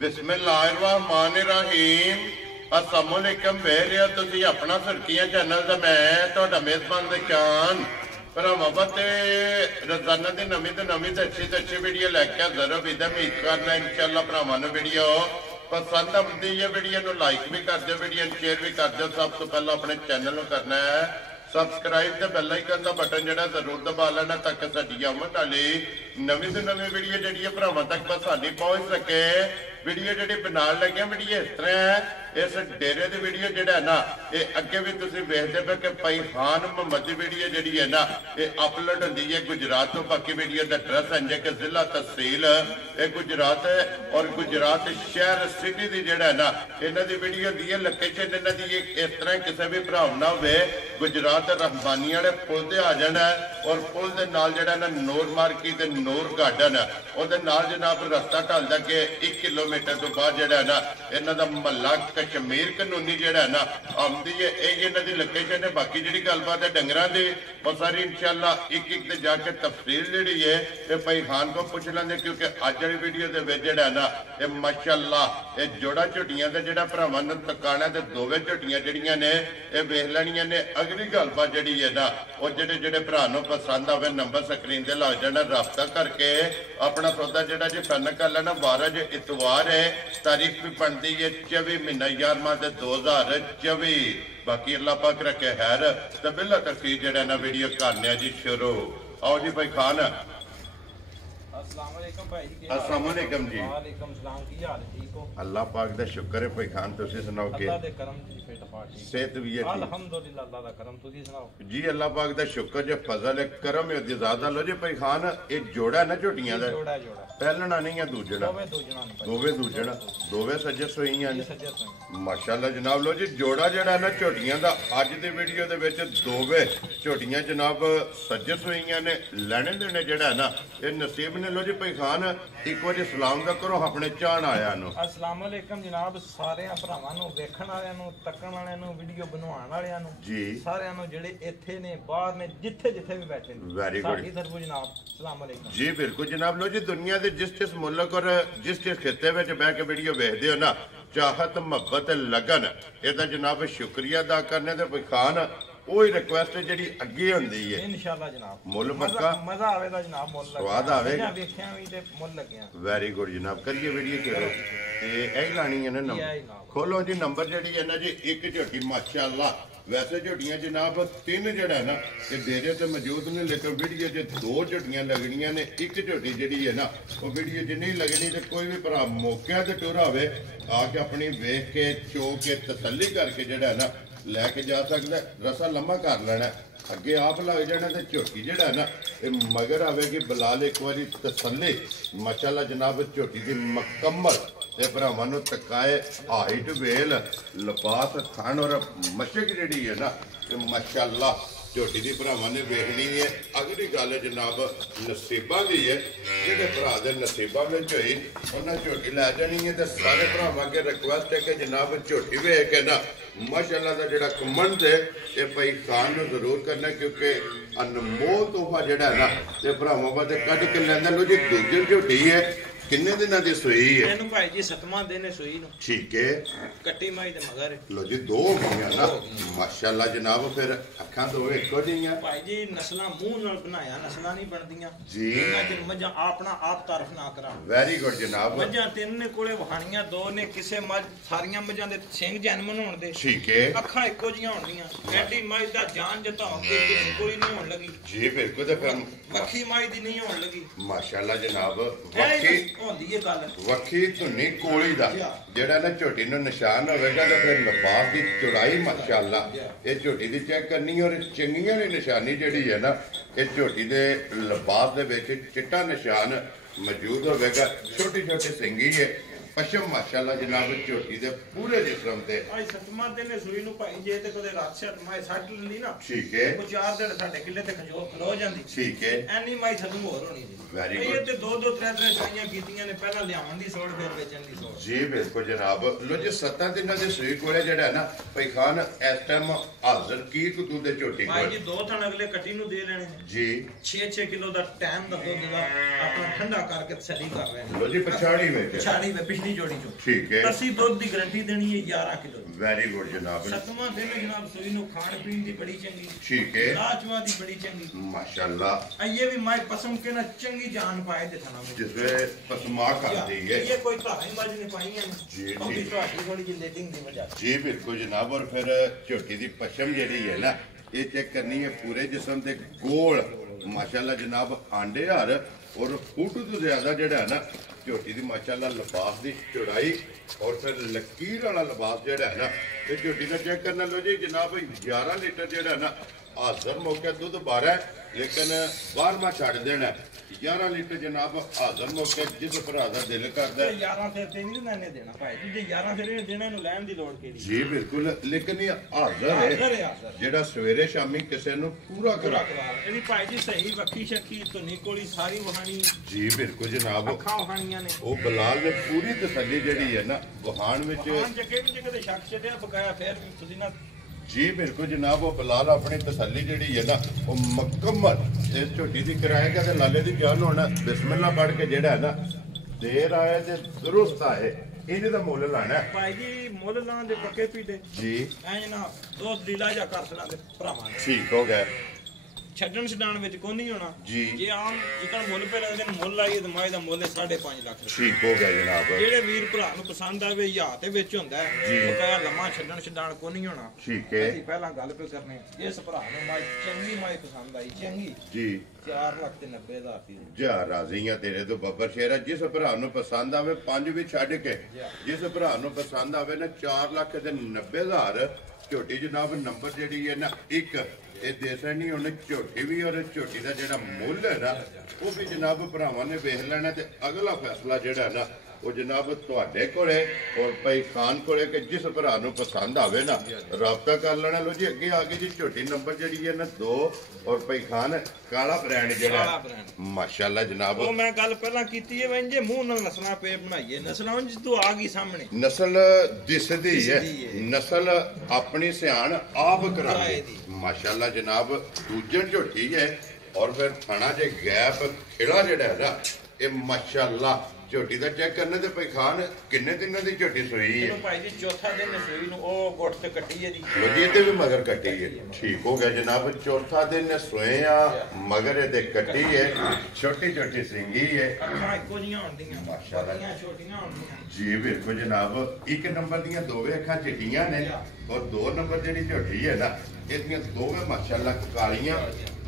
बिस्मिल्लाहिर्रहमानिर्रहीम अस्सलामुअलैकुम वेरिया तुसी अपना सुर्खियां चैनल दा मैं तुहाडा मेज़बान दशान भरावां ते रोजाना दी नवीं ते अच्छी वीडियो लैके हाज़र हो विद उम्मीद करना इंशाअल्लाह भरावां नूं वीडियो पसंद आती है। वीडियो नूं लाइक भी कर दो, वीडियो शेयर भी कर दो। सब तो पहला अपने चैनल नूं करना है सबसक्राइब ते बेल आइकन का बटन जरा जरूर दबा लेना ताकि साडी आमद वाली नवीं तो नवीं वीडियो जी भरावां तक आसानी पहुँच सके। वीडियो जी बनाने लगे वीडियो इस तरह है, इस डेरे की वीडियो जो है ना ये अगे भी तुम वेखते पे कि भाई खान मुहम्मद की वीडियो जी है ना ये अपलोड होती है गुजरात तो। बाकी वीडियो का एड्रैस है कि जिला तहसील ये गुजरात है और गुजरात शहर सिटी की जड़ा है ना इन्हों की वीडियो होती है। लोकेशन इन्हों की इस तरह किसी भी भरा ना हो गुजरात रहमानी वाले पुल से आ जाना है और पुल के नाल जड़ा ना नूर मार्केट नूर गार्डन है और जनाब रस्ता ढलता कि 1 किलोमीटर तो बाद जड़ा है ना इन्हों का महला कश्मीर कानूनी जड़ा है ना आमदी है इन्हों की लोकेशन है। बाकी जी गलबात है डंगर की वो सारी इंशाअल्लाह एक जाके तफसील जी है ये भाई खान को पूछ लेंगे क्योंकि अज वाली वीडियो के जड़ा है ना ये माशाअल्लाह ये जोड़ा झोटियां का जड़ा भरावां नूं तकाना ते दोवें झोटियां जड़ियां ने ये वेख लैनियां ने। अगली गलबात जी है ना वो जेडे भरा नूं पसंद आवे नंबर स्क्रीन से ला जाना रबता करके अपना सौदा जड़ा जी फाइनल कर लेना। 12 जो इतवार है तारीख भी बनती है 24 महीना 11वां 2024। बाकी अल्लाह पाक रखे हैर तो बिल्ला तफसीर जड़ा ना वीडियो करने जी शुरू। आओ जी भाई खान। अस्सलाम वालेकुम जी। अल्लाह पाक दा शुक्र है भाई खान तुसी सुनाओ के सेहत भी है अल्हम्दुलिल्लाह अल्लाह दा करम तुसी सुनाओ जी। अल्लाह पाक दा शुक्र जे फजल है करम है ज़्यादा लो जी भाई खान ये जोड़ा ना झोटियां दा पहलना नहीं है दूजना दोवे सज्जे सोईयां माशाअल्लाह जनाब। लो जी जोड़ा जड़ा ना झोटियां दा अज दी वीडियो दे विच दोवे झोटियां जनाब सज्जे सोईयां ने लेने देने जड़ा ना ये नसीब ने। लो जी भाई खान एक बार सलाम दा करो अपने चाहन आया नु। अस्सलाम वालेकुम जनाब सारे भरावां नूं वेखण वालियां नूं तकण वालियां नूं वीडियो बनवाउण वालियां नूं जी सारियां नूं जेड़े इत्थे ने बाहर ने जिथे जिथे भी बैठे ने वेरी गुड तरफों जनाब अस्सलाम वालेकुम जी। बिल्कुल जनाब। लो जी दुनिया दे जिस मुल्क और जिस खिते विच बैठ के वीडियो वेखदे हो ना चाहत मोहब्बत लगन इहदा जनाब शुक्रिया अदा करने ते भाई खान वही रिक्वेस्ट जी अगे होंदी है इंशाअल्लाह जनाब मुल पक्का मजा आवेगा जनाब मुल स्वाद आवेगा देखिया भी ते मुल लग्या वेरी गुड जनाब। करिए वीडियो करो ते यही लानी है ना नंबर खोलो जी नंबर जी है ना जी एक झोटी माशाअल्लाह वैसे झोटियां जनाब 3 जड़ा है ना ये डेरे से मौजूद ने लेकिन वीडियो च 2 झोटियां लगनियां ने एक झोटी जी है ना वो वीडियो च नहीं लगनी तो कोई भी भरा मौके ते टुरा होवे आके अपनी वेख के चो के तसल्ली करके जड़ा है ना लैके जा सकता रसा लम्मा कर लेना अगे आप लग जाना तो झोटी जड़ा ना ये मगर आवेगी बिलाल एक बार तसल्ली माशाअल्लाह जनाब झोटी की मुकम्मल ये भरावां नूं तकाए हाइट वेल लिबास खान और मशक जी है ना ये माशाअल्लाह झोटी की भरावां ने वेखनी है। अगली गल जनाब नसीबा की है जेडे भरा दे नसीबा में होई उन्हें झोटी लै जानी है तो सारे भरावां अगे रिक्वेस्ट है कि जनाब झोटी वेख के ना माशाअल्लाह का जो कमेंट है ये भाई खान नूं जरूर करना क्योंकि अनमोल तोहफा जड़ा है ना ये भरावां वास्ते कढ के लैंदा। लो जी दूजी झोटी है किन्ने दिनां दी सूई है इहनूं भाई जी 7वां दिन है सूई नूं ठीक है कट्टी माई ते मगर लो जी 2 हो गईयां ना माशाअल्लाह जनाब फिर अखां तो इक्को जिहियां भाई जी नस्लां मुंह नाल बनाया नस्लां नहीं बनदियां जी इन्हां च मझां अपना आप तारफ ना करा वेरी गुड जनाब। मझां 3 ने कोले वहाणियां 2 ने किसे मझ सारियां मझां दे सिंग जन्मन होण दे ठीक है अखां इक्को जिहियां होणगियां एडी माई दा जान जताओ कि कोई नहीं होण लगी जी बिल्कुल ते फिर वखी माई दी नहीं होण लगी माशाअल्लाह जनाब वखी वखी धुनी कोली दा जेड़ा ना झोटी नूं निशान होवेगा तो फिर लिबास की चौड़ाई माशाअल्लाह ये झोटी दी चेक करनी और चंगियां दी निशानी जेड़ी है ना ये झोटी दे लिबास दे विच चिट्टा निशान मौजूद होवेगा। छोटी छोटी सिंगी है पशम माशाअल्लाह जनाब झोटी दे पूरे जिस्म ते आई 7वां दिन सूई नूं भाई जे ते कोई रात छट माई सट लंदी ना ठीक है वो 4 दिन साडे किले ते खलो जांदी ठीक है एनी माई सदू होर होनी वेरी गुड ये ते 2 3 साइयां कीतियां ने पहला लियावन दी सोड़ फिर बेचन दी सोड़ जी बिल्कुल जनाब। लो जी 7 दिनां दे सूई कोले जेड़ा ना भाई खान इस टाइम हाजिर की कुतू दे झोटी भाई जी 2 थन अगले कटी नूं दे लेने जी 6 किलो दा टाइम दा दुध दा अपना ठंडा करके तसल्ली कर रहे हैं। लो जी पछाड़ी में पिछली ਪਹਿਲੀ ਜੋੜੀ ਚੋਂ ਠੀਕ ਹੈ ਅਸੀਂ ਦੁੱਧ ਦੀ ਗਾਰੰਟੀ ਦੇਣੀ ਹੈ 11 ਕਿਲੋ ਵੈਰੀ ਗੁੱਡ ਜਨਾਬ 7ਵਾਂ ਦਿਨ ਜਨਾਬ ਸੂਈ ਨੂੰ ਖਾਣ ਪੀਣ ਦੀ ਬੜੀ ਚੰਗੀ ਠੀਕ ਹੈ ਲਾਜਵਾ ਦੀ ਬੜੀ ਚੰਗੀ ਮਾਸ਼ਾਅੱਲਾ ਇਹ ਵੀ ਮਾਈ ਪਸੰਦ ਕੇ ਨਾ ਚੰਗੀ ਜਾਨ ਪਾਏ ਦੇ ਥਣਾ ਵਿੱਚ ਜਿਸਵੇਂ ਪਸਮਾ ਕਰਦੀ ਹੈ ਇਹ ਕੋਈ ਧਾਰੀ ਬਾਜ ਨਹੀਂ ਪਾਈਆਂ ਜੀ ਜੀ ਤੁਹਾਡੀ ਥੋੜੀ ਜਿਹੀ ਲੇਟਿੰਗ ਦੀ ਵਜ੍ਹਾ ਜੀ ਬਿਲਕੁਲ ਜਨਾਬ ਔਰ ਫਿਰ ਝੋਟੀ ਦੀ ਪਸ਼ਮ ਜਿਹੜੀ ਹੈ ਨਾ ਇਹ ਚੈੱਕ ਕਰਨੀ ਹੈ ਪੂਰੇ ਜਿਸਮ ਤੇ ਗੋਲ ਮਾਸ਼ਾਅੱਲਾ ਜਨਾਬ ਆਂਡੇ ਹਰ ਔਰ ਫੁੱਟ ਤੋਂ ਜ਼ਿਆਦਾ ਜਿਹੜਾ ਹੈ ਨਾ ਝੋਟੀ ਦੀ ਮਾਸ਼ਾਅੱਲਾ ਲਿਬਾਸ ਦੀ ਚੌੜਾਈ ਔਰ ਫਿਰ ਲਕੀਰ ਵਾਲਾ ਲਿਬਾਸ ਜਿਹੜਾ ਹੈ ਨਾ ਇਹ ਝੋਟੀ ਦਾ ਚੈੱਕ ਕਰਨਾ ਲੋ ਜੀ ਜਨਾਬ 11 ਲੀਟਰ ਜਿਹੜਾ ਨਾ ਹਾਜ਼ਰ ਮੌਕੇ ਦੁੱਧ 12 ਲੇਕਿਨ 12ਵਾਂ ਛੱਡ ਦੇਣਾ 11 ਲੀਟਰ ਜਨਾਬ ਹਾਜ਼ਰ ਮੌਕੇ ਜਿਸ ਭਰਾ ਦਾ ਦਿਲ ਕਰਦਾ 11 ਫਿਰ ਤੇ ਨਹੀਂ ਲੈਣੇ ਦੇਣਾ ਭਾਈ ਜੀ ਜੇ 11 ਫਿਰ ਇਹ ਦੇਣਾ ਨੂੰ ਲੈਣ ਦੀ ਲੋੜ ਕਿਹੜੀ ਜੀ ਬਿਲਕੁਲ ਲੇਕਿਨ ਇਹ ਹਾਜ਼ਰ ਹੈ ਜਿਹੜਾ ਸਵੇਰੇ ਸ਼ਾਮੀ ਕਿਸੇ ਨੂੰ ਪੂਰਾ ਕਰਾ ਇਹਦੀ ਭਾਈ ਜੀ ਸਹੀ ਵੱਖੀ ਸ਼ੱਕੀ ਧੁਨੀ ਕੋਲੀ ਸਾਰੀ ਵਹਾਣੀ ਜੀ ਬਿਲਕੁਲ ਜਨਾਬ ਅੱਖਾਂ ਵਹਾਣੀਆਂ ਨੇ ਉਹ ਬਲਾਲ ਨੇ ਪੂਰੀ ਤਸੱਲੀ ਜਿਹੜੀ ਹੈ ਨਾ ਵਹਾਣ ਵਿੱਚ ਜੱਗੇ ਵੀ ਕਿਤੇ ਸ਼ੱਕ ਛੱਡਿਆ ਬਕਾਇਆ ਫਿਰ ਤੁਸੀਂ ਨਾ ਜੀ ਬਿਲਕੁਲ ਜਨਾਬ ਉਹ ਬਲਾਲ ਆਪਣੀ ਤਸੱਲੀ ਜਿਹੜੀ ਹੈ ਨਾ ਉਹ ਮੁਕੰਮਲ ਇਸ ਝੋਟੀ ਦੀ ਕਰਾਏਗਾ ਤੇ ਲਾਲੇ ਦੀ ਜਾਨ ਹੋਣਾ ਬਿਸਮਿਲ੍ਲਾ ਪੜ ਕੇ ਜਿਹੜਾ ਹੈ ਨਾ ਦੇਰ ਆਏ ਤੇ ਦਰੁਸਤ ਆਏ ਇਹਦੇ ਦਾ ਮੁੱਲ ਲਾਣਾ ਭਾਈ ਜੀ ਮੁੱਲ ਲਾਂ ਦੇ ਪੱਕੇ ਪੀਦੇ ਜੀ ਐਂ ਨਾ ਦੋ ਦਿਲਾ ਜਾ ਕਰ ਸਲਾਂਗੇ ਭਰਾਵਾਂ ਠੀਕ ਹੋ ਗਿਆ ਛੱਡਣ ਛਡਾਣ ਵਿੱਚ ਕੋਈ ਨਹੀਂ ਹੋਣਾ ਜੀ ਜੇ ਆਮ ਜਿੱਦਾਂ ਮੁੱਲ ਪੈ ਲੱਗਦੇ ਨੇ ਮੁੱਲ ਲਾਈਏ ਤੇ ਮਾਈ ਦਾ ਮੁੱਲ 5.5 ਲੱਖ ਰੁਪਏ ਠੀਕ ਹੋ ਗਿਆ ਜਨਾਬ ਜਿਹੜੇ ਵੀਰ ਭਰਾ ਨੂੰ ਪਸੰਦ ਆਵੇ ਜਾਂ ਤੇ ਵਿੱਚ ਹੁੰਦਾ ਹੈ ਉਹ ਕਹਿਆ ਲੰਮਾ ਛੱਡਣ ਛਡਾਣ ਕੋਈ ਨਹੀਂ ਹੋਣਾ ਠੀਕ ਹੈ ਅਸੀਂ ਪਹਿਲਾਂ ਗੱਲ ਪੇ ਕਰਨੇ ਇਸ ਭਰਾ ਨੂੰ ਮਾਈ ਚੰਗੀ ਮਾਈ ਪਸੰਦ ਆਈ ਚੰਗੀ ਜੀ 4,90,000 ਦੀ ਜਾ ਰਾਜ਼ੀਆਂ ਤੇਰੇ ਤੋਂ ਬੱਬਰ ਸ਼ੇਰਾ ਜਿਸ ਭਰਾ ਨੂੰ ਪਸੰਦ ਆਵੇ 5 ਵੀ ਛੱਡ ਕੇ ਜਿਸ ਭਰਾ ਨੂੰ ਪਸੰਦ ਆਵੇ ਨਾ 4,90,000 ਝੋਟੀ ਜਨਾਬ ਨੰਬਰ ਜਿਹੜੀ ਹੈ ਨਾ ਇੱਕ ਇਹ ਦੇਸਣ ਨਹੀਂ ਉਹਨੇ ਝੋਟੀ ਵੀ ਔਰ ਝੋਟੀ ਦਾ ਜਿਹੜਾ ਮੁੱਲ ਹੈ ਨਾ ਉਹ ਵੀ ਜਨਾਬ ਭਰਾਵਾਂ ਨੇ ਵੇਖ ਲੈਣਾ ਤੇ ਅਗਲਾ ਫੈਸਲਾ ਜਿਹੜਾ ਨਾ ਉਹ ਜਨਾਬ ਤੁਹਾਡੇ ਕੋਲੇ ਔਰ ਭਾਈ ਖਾਨ ਕੋਲੇ ਕਿ ਜਿਸ ਭਰਾ ਨੂੰ ਪਸੰਦ ਆਵੇ ਨਾ ਰਾਬਤਾ ਕਰ ਲੈਣਾ ਲੋ ਜੀ ਅੱਗੇ ਆ ਕੇ ਜੀ ਝੋਟੀ ਨੰਬਰ ਜਿਹੜੀ ਹੈ ਨਾ 2 ਔਰ ਭਾਈ ਖਾਨ ਕਾਲਾ ਬ੍ਰਾਂਡ ਜਿਹੜਾ ਮਾਸ਼ਾਅੱਲਾ ਜਨਾਬ ਉਹ ਮੈਂ ਗੱਲ ਪਹਿਲਾਂ ਕੀਤੀ ਹੈ ਵੰਜੇ ਮੂੰਹ ਨਾਲ ਨਸਲਾਂ ਪੇ ਬਣਾਈਏ ਨਸਲਾਂ ਉਂਝ ਤੂੰ ਆ ਗਈ ਸਾਹਮਣੇ ਨਸਲ ਦਿਸਦੀ ਹੈ ਨਸਲ ਆਪਣੀ ਸਿਆਣ ਆਪ ਕਰਾਏ ਮਾਸ਼ਾਅੱਲਾ ਜਨਾਬ ਦੂਜਣ ਝੋਟੀ ਹੈ ਔਰ ਫਿਰ ਥਾਣਾ ਜੇ ਗੈਪ ਖਿੜਾ ਜਿਹੜਾ ਹੈ ਨਾ ਇਹ ਮਾਸ਼ਾਅੱਲਾ ਝੋਟੀ ਦਾ ਚੈੱਕ ਕਰਨੇ ਤੇ ਭਾਈ ਖਾਨ ਕਿੰਨੇ ਦਿਨਾਂ ਦੀ ਝੋਟੀ ਸੋਈ ਹੈ ਭਾਈ ਜੀ ਚੌਥਾ ਦਿਨ ਸੋਈ ਨੂੰ ਉਹ ਗੁੱਟ ਤੇ ਕੱਟੀ ਹੈ ਜੀ ਵਧੀਆ ਤੇ ਵੀ ਮਗਰ ਕੱਟੀ ਹੈ ਠੀਕ ਹੋ ਗਿਆ ਜਨਾਬ ਚੌਥਾ ਦਿਨ ਸੋਏ ਆ ਮਗਰ ਇਹਦੇ ਕੱਟੀ ਹੈ ਛੋਟੀ ਛੋਟੀ ਸਿੰਗੀ ਹੈ ਅੱਖਾਂ ਇੱਕੋ ਜੀਆਂ ਹੁੰਦੀਆਂ ਮਾਸ਼ਾਅੱਲਾ ਛੋਟੀਆਂ ਹੁੰਦੀਆਂ ਜੀ ਬਿਲਕੁਲ ਜਨਾਬ ਇੱਕ ਨੰਬਰ ਦੀਆਂ ਦੋਵੇਂ ਅੱਖਾਂ ਚਿੱਟੀਆਂ ਨੇ ਔਰ 2 ਨੰਬਰ ਜਿਹੜੀ ਝੋਟੀ ਹੈ ਨਾ ਇਹਦੀਆਂ ਦੋਵੇਂ ਮਾਸ਼ਾਅੱਲਾ ਕਾਲੀਆਂ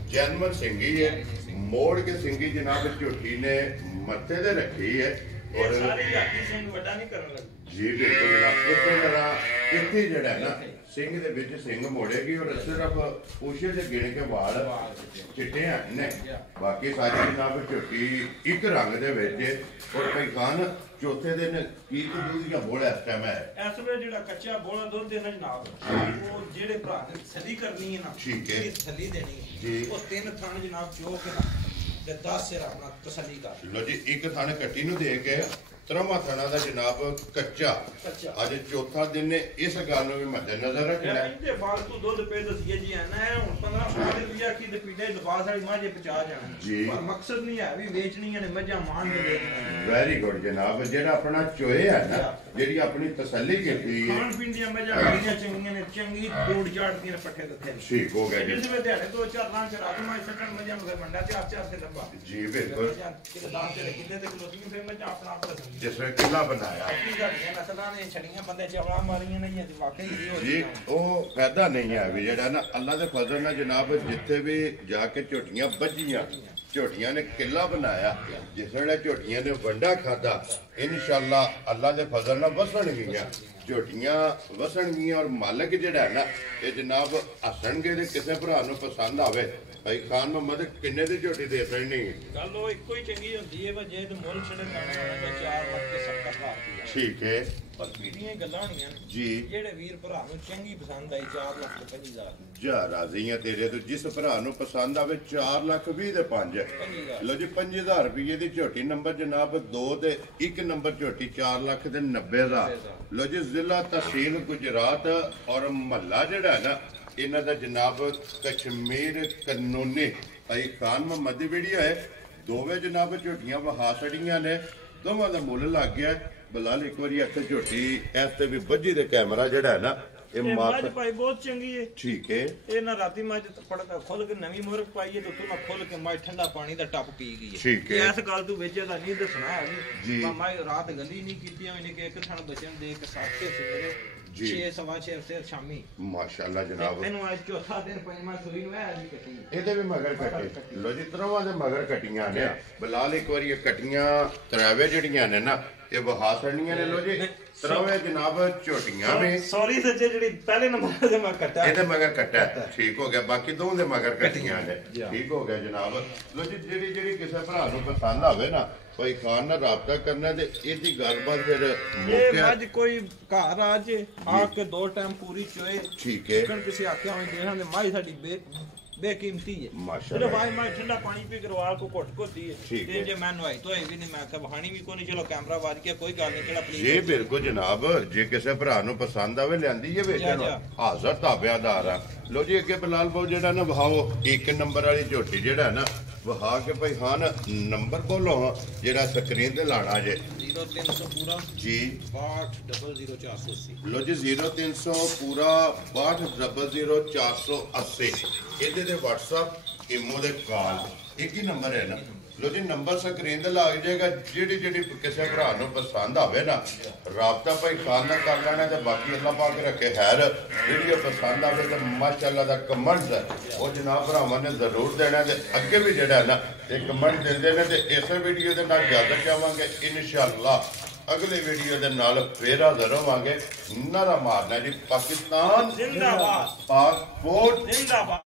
ਜੈਨਮਨ ਸਿੰਗੀ ਹੈ ਮੋੜ ਕੇ ਸਿੰਗੀ ਜਨਾਬ ਝੋਟੀ ਨੇ ਮੱਥੇ ਤੇ ਰੱਖੀ ਹੈ ਔਰ ਸਾਰੀ ਜਾਤੀ ਸਿੰਘ ਵੱਡਾ ਨਹੀਂ ਕਰਨ ਲੱਗੀ ਜੀ ਬਿਲਕੁਲ ਜਨਾਬ ਇਸੇ ਤਰ੍ਹਾਂ ਇੱਥੇ ਜਿਹੜਾ ਹੈ ਨਾ ਸਿੰਘ ਦੇ ਵਿੱਚ ਸਿੰਘ ਮੋੜੇਗੀ ਔਰ ਸਿਰਫ ਉਸ਼ੇ ਦੇ ਗਿਣ ਕੇ ਵਾਲ ਚਿੱਟੇ ਹਨ ਨੇ ਬਾਕੀ ਸਾਰੀ ਜਨਾਬ ਝੋਟੀ ਇੱਕ ਰੰਗ ਦੇ ਵਿੱਚ ਔਰ ਭਾਈ ਖਾਨ ਚੌਥੇ ਦਿਨ ਕੀ ਦੁੱਧ ਦੀਆਂ ਬੋਲ ਇਸ ਟਾਈਮ ਹੈ ਇਸ ਵੇਲੇ ਜਿਹੜਾ ਕੱਚਾ ਬੋਲਾ ਦੁੱਧ ਦੇਣਾ ਜਨਾਬ ਉਹ ਜਿਹੜੇ ਭਰਾ ਨੇ ਥੱਲੀ ਕਰਨੀ ਹੈ ਨਾ ਠੀਕ ਹੈ ਥੱਲੀ ਦੇਣੀ ਜੀ ਉਹ 3 ਥਾਣ ਜਨਾਬ ਚੋ ਕੇ ਨਾ ਤੇ 10 ਸਿਰ ਆਪਣਾ ਤਸੱਲੀ ਕਰ ਲੋ ਜੀ ਇੱਕ ਥਾਣ ਕੱਟੀ ਨੂੰ ਦੇ ਕੇ ਤਰਮਾ ਥਾਣਾ ਦਾ ਜਨਾਬ ਕੱਚਾ ਅੱਜ ਚੌਥਾ ਦਿਨ ਨੇ ਇਸ ਗੱਲ ਨੂੰ ਵੀ ਮੱਦੇ ਨਜ਼ਰ ਰੱਖਣਾ ਇਹਦੇ ਫਾਲਤੂ ਦੁੱਧ ਪੇ ਦਸੀਏ ਜੀ ਹੈ ਨਾ ਹੁਣ 15 ਰੁਪਿਆ ਕੀ ਤੇ ਪੀੜੇ ਲਿਬਾਸ ਵਾਲੀ ਮਾਝੇ ਪਚਾ ਜਾਣਾ ਜੀ ਪਰ ਮਕਸਦ ਨਹੀਂ ਹੈ ਵੀ ਵੇਚਣੀਆਂ ਨੇ ਮੱਝਾਂ ਮਾਣ ਦੇ ਦੇਣੀਆਂ ਵੈਰੀ ਗੁੱਡ ਜਨਾਬ ਜਿਹੜਾ ਆਪਣਾ ਚੋਏ ਹੈ ਨਾ ਜਿਹੜੀ ਆਪਣੀ ਤਸੱਲੀ ਕੀਤੀ ਖਾਣ ਪੀਣ ਦੀਆਂ ਮੱਝਾਂ ਬੜੀਆਂ ਚੰਗੀਆਂ ਨੇ ਚੰਗੀ ਦੂੜ ਝਾੜਦੀਆਂ ਨੇ ਪੱਠੇ ਦਿੱਤੇ ਨੇ ਠੀਕ ਹੋ ਗਿਆ ਜੀ ਜਿਸ ਵੇ ਦਿਹਾੜੇ 2-4 ਰਾਂ ਚ ਰਾਤ ਮਾਈ ਸੱਟਣ ਮੱਝਾਂ ਨੂੰ ਮੰਡਾ ਤੇ ਆਪ ਤੇ ਲੱਭਾ ਜੀ ਬਿਲਕੁਲ ਕਿਤੇ ਦਾਸ ਤੇ ਕਿਤੇ ਤੇ ਕੋਲੋਂ ਫਿਰ ਮੱਝਾਂ ਆਪਣਾ ਆਪ ਦੱਸਣ ਜਿਸ ਵੇ ਕਿਲਾ ਬਣਾਇਆ ਨਸਲਾਂ ਨੇ ਛੜੀਆਂ ਬੰਦੇ ਚਵਲਾ ਮਾਰੀਆਂ ਨੇ ਜੀ ਵਾਕਈ ਜੀ ਉਹ ਫਾਇਦਾ ਨਹੀਂ ਹੈ ਵੀ ਜਿਹੜਾ ਨਾ ਅੱਲਾ ਦੇ ਫਜ਼ਲ ਨਾਲ ਜਨਾਬ ਜਿੱਥੇ ਵੀ ਜਾ ਕੇ ਝੋਟੀਆਂ ਵੱਜੀਆਂ ਝੋਟੀਆਂ ਨੇ ਕਿਲਾ ਬਣਾਇਆ ਜਿਸ ਵੇਲੇ ਝੋਟੀਆਂ ਨੇ ਵੰਡਾ ਖਾਦਾ ਇਨਸ਼ਾਅੱਲਾ ਅੱਲਾ ਦੇ ਫਜ਼ਲ ਨਾਲ ਵਸਣਗੀਆਂ ਝੋਟੀਆਂ ਵਸਣਗੀਆਂ ਔਰ ਮਾਲਕ ਜਿਹੜਾ ਹੈ ਨਾ ਇਹ ਜਨਾਬ ਹੱਸਣਗੇ ਤੇ ਕਿਸੇ ਭਰਾ ਨੂੰ ਪਸੰਦ ਆਵੇ ਭਾਈ ਖਾਨ ਮੁਹੰਮਦ ਕਿੰਨੇ ਦੀ ਝੋਟੀ ਦੇ ਦੇਣੀ ਗੱਲ ਉਹ ਇੱਕੋ ਹੀ ਚੰਗੀ ਹੁੰਦੀ ਹੈ ਜੇ ਤੇ ਮੁੱਲ ਛੜੇ ਲੈਣਾ ਹੋਵੇ 4 ਲੱਖ ਤੇ 70 ਲੱਖ ਠੀਕ ਹੈ ਪਰ ਪੀੜੀਆਂ ਗੱਲਾਂ ਹੋਣੀਆਂ ਜੀ ਜਿਹੜੇ ਵੀਰ ਭਰਾ ਨੂੰ ਚੰਗੀ ਪਸੰਦ ਆਈ 4 ਲੱਖ ਤੇ 50,000 ਜਾ ਰਾਜ਼ੀਆਂ ਤੇਰੇ ਤੋਂ ਜਿਸ ਭਰਾ ਨੂੰ ਪਸੰਦ ਆਵੇ 4 ਲੱਖ 20 ਦੇ 5 ਲੋ ਜੀ 5000 ਰੁਪਏ ਦੀ ਝੋਟੀ ਨੰਬਰ ਜਨਾਬ 2 ਤੇ 1 ਨੰਬਰ ਝੋਟੀ 4 ਲੱਖ ਤੇ 90,000 ਲੋ ਜੀ ਜ਼ਿਲ੍ਹਾ ਤਹਿਸੀਲ ਗੁਜਰਾਤ ਔਰ ਮਹੱਲਾ ਜਿਹੜਾ ਹੈ ਨਾ ਇਹਨਾਂ ਦਾ ਜਨਾਬ ਕਸ਼ਮੀਰ ਕਾਨੂੰਨੀ ਭਾਈ ਖਾਨ ਮੁਹੰਮਦ ਦੀ ਵੀਡੀਓ ਹੈ ਦੋਵੇਂ ਜਨਾਬ ਝੋਟੀਆਂ ਵਹਾ ਛੜੀਆਂ ਨੇ ਦੋਵਾਂ ਦਾ ਮੁੱਲ ਲੱਗ ਗਿਆ ਬਲਾਲ ਇੱਕ ਵਾਰੀ ਇੱਥੇ ਝੋਟੀ ਇਸ ਤੇ ਵੀ ਬੱਜੀ ਦੇ ਕੈਮਰਾ ਜਿਹੜਾ ਹੈ ਨਾ ਇਹ ਮੱਝ ਭਾਈ ਬਹੁਤ ਚੰਗੀ ਹੈ। ਠੀਕ ਹੈ। ਇਹ ਨਾ ਰਾਤੀ ਮੱਝ ਪੜਦਾ ਖੁੱਲ ਕੇ ਨਵੀਂ ਮੋਰਕ ਪਾਈ ਹੈ ਤੇ ਤੂੰ ਨਾ ਖੁੱਲ ਕੇ ਮੱਝ ਠੰਡਾ ਪਾਣੀ ਦਾ ਟੱਪ ਪੀ ਗਈ ਹੈ। ਠੀਕ ਹੈ। ਇਸ ਗੱਲ ਤੂੰ ਵਿੱਚ ਦਾ ਨਹੀਂ ਦੱਸਣਾ ਹੈ ਜੀ। ਮਾਮਾ ਰਾਤ ਗੰਦੀ ਨਹੀਂ ਕੀਤੀ ਉਹਨੇ ਕਿ ਇੱਕ ਥਣ ਬਚਨ ਦੇ ਇੱਕ ਸਾਥੇ ਸਵੇਰੇ 6:15 ਸ਼ਾਮੀ ਮਾਸ਼ਾਅੱਲਾ ਜਨਾਬ। ਮੈਨੂੰ ਅੱਜ ਚੌਥਾ ਦਿਨ ਪੰਜਵਾਂ ਸੂਈ ਨੂੰ ਹੈ ਜੀ ਕੱਟੀ ਇਹਦੇ ਵੀ ਮਗਰ ਕੱਟੇ ਲੋ ਜੀ ਤਰਵਾਂ ਦੇ ਮਗਰ ਕੱਟੀਆਂ ਨੇ ਬਲਾਲ ਇੱਕ ਵਾਰੀ ਇਹ ਕੱਟੀਆਂ ਤਰਾਵੇ ਜਿਹੜੀਆਂ ਨੇ ਨਾ ਇਹ ਵਹਾ ਸੜਨੀਆਂ ਨੇ ਲੋ ਜੀ ਤਰਵੇ ਜਨਾਬ ਝੋਟੀਆਂ ਨੇ ਸੌਰੀ ਸੱਚੇ ਜਿਹੜੀ ਪਹਿਲੇ ਨੰਬਰ ਤੇ ਮੈਂ ਕੱਟਾ ਇਹਦੇ ਮਗਰ ਕੱਟਾ ਠੀਕ ਹੋ ਗਿਆ ਬਾਕੀ ਦੋ ਦੇ ਮਗਰ ਕੱਟੀਆਂ ਨੇ ਠੀਕ ਹੋ ਗਿਆ ਜਨਾਬ। ਲੋ ਜੀ ਜਿਹੜੀ ਕਿਸੇ ਭਰਾ ਨੂੰ ਪਸੰਦ ਆਵੇ ਨਾ ਭਾਈ ਖਾਨ ਨਾਲ ਰਾਬਤਾ ਕਰਨਾ ਤੇ ਇਹਦੀ ਗੱਲਬਾਤ ਫਿਰ ਇਹ ਮੱਝ ਕੋਈ ਘਰ ਆ ਜੇ ਆ ਕੇ 2 ਟਾਈਮ ਪੂਰੀ ਚੋਏ ਠੀਕ ਹੈ। ਕਿਸੇ ਆਖਿਆ ਹੋਵੇ ਦੇਖਾਂ ਤੇ ਮੱਝ ਸਾਡੀ ਬੇਕੀਮਤੀ ਹੈ ਮਾਸ਼ਾਅੱਲਾ। ਚਲੋ ਭਾਈ ਮੈਂ ਠੰਡਾ ਪਾਣੀ ਪੀ ਕਰਵਾ ਕੋ ਘੁੱਟ ਘੁੱਟੀ ਹੈ ਤੇ ਜੇ ਮੈਂ ਨਵਾਈ ਧੋਈ ਵੀ ਨਹੀਂ ਮੈਂ ਕਿਹਾ ਵਹਾਣੀ ਵੀ ਕੋਈ ਨਹੀਂ ਚਲੋ ਕੈਮਰਾ ਵੱਜ ਗਿਆ ਕੋਈ ਗੱਲ ਨਹੀਂ ਕਿਹੜਾ ਪਲੀਜ਼ ਜੀ ਬਿਲਕੁਲ ਜਨਾਬ ਜੇ ਕਿਸੇ ਭਰਾ ਨੂੰ ਪਸੰਦ ਆਵੇ ਲਿਆਂਦੀ ਜੇ ਵੇਚਣ ਹਾਜ਼ਰ ਤਾਬਿਆਦਾਰ ਆ। ਲੋ ਜੀ ਅੱਗੇ ਬਲਾਲ ਬਾਉ ਜਿਹੜਾ ਨਾ ਵਹਾਓ 1 ਨੰਬਰ ਵਾਲੀ ਝੋਟੀ ਜਿਹੜਾ ਨਾ ਵਹਾ ਕੇ ਭਾਈ ਹਾਂ ਨੰਬਰ ਬੋਲੋ ਜਿਹੜਾ ਸਕਰੀਨ ਤੇ ਲਾਣਾ ਜੇ 0300 ਪੂਰਾ ਜੀ 62000480 ਲੋ ਜੀ 0300 ਪੂਰਾ 62000480 ਇਹਦੇ ਦੇ WhatsApp ਇਮੋ ਦੇ ਕਾਲ ਇੱਕ ਹੀ ਨੰਬਰ ਹੈ ਨਾ। ਲੋ ਜੀ ਨੰਬਰ ਸਕਰੀਨ ਤੇ ਲੱਗ ਜਾਏਗਾ ਜਿਹੜੀ ਕਿਸੇ ਭਰਾ ਨੂੰ ਪਸੰਦ ਆਵੇ ਨਾ ਰਾਬਤਾ ਭਾਈ ਖਾਨ ਨਾਲ ਕਰ ਲੈਣਾ ਤੇ ਬਾਕੀ ਅੱਲਾਹ ਪਾਕ ਰੱਖੇ ਖੈਰ ਜਿਹੜੀ ਪਸੰਦ ਆਵੇ ਤੇ ਮਾਸ਼ਾਅੱਲਾ ਦਾ ਕਮੈਂਟ ਉਹ ਜਨਾਬ ਭਰਾਵਾਂ ਨੇ ਜ਼ਰੂਰ ਦੇਣਾ ਤੇ ਅੱਗੇ ਵੀ ਜਿਹੜਾ ਨਾ ਇਹ ਕਮੈਂਟ ਦਿੰਦੇ ਨੇ ਤੇ ਇਸੇ ਵੀਡੀਓ ਦੇ ਨਾਲ ਇਜਾਜ਼ਤ ਚਾਹਾਂਗੇ ਇਨਸ਼ਾਅੱਲਾ ਅਗਲੇ ਵੀਡੀਓ ਦੇ ਨਾਲ ਫੇਰ ਹਾਜ਼ਰ ਹੋਵਾਂਗੇ। ਨਾਰਾ ਮਾਰਨਾ ਜੀ ਪਾਕਿਸਤਾਨ ਜ਼ਿੰਦਾਬਾਦ ਪਾਸਪੋਰਟ ਜ਼ਿੰਦਾਬਾਦ।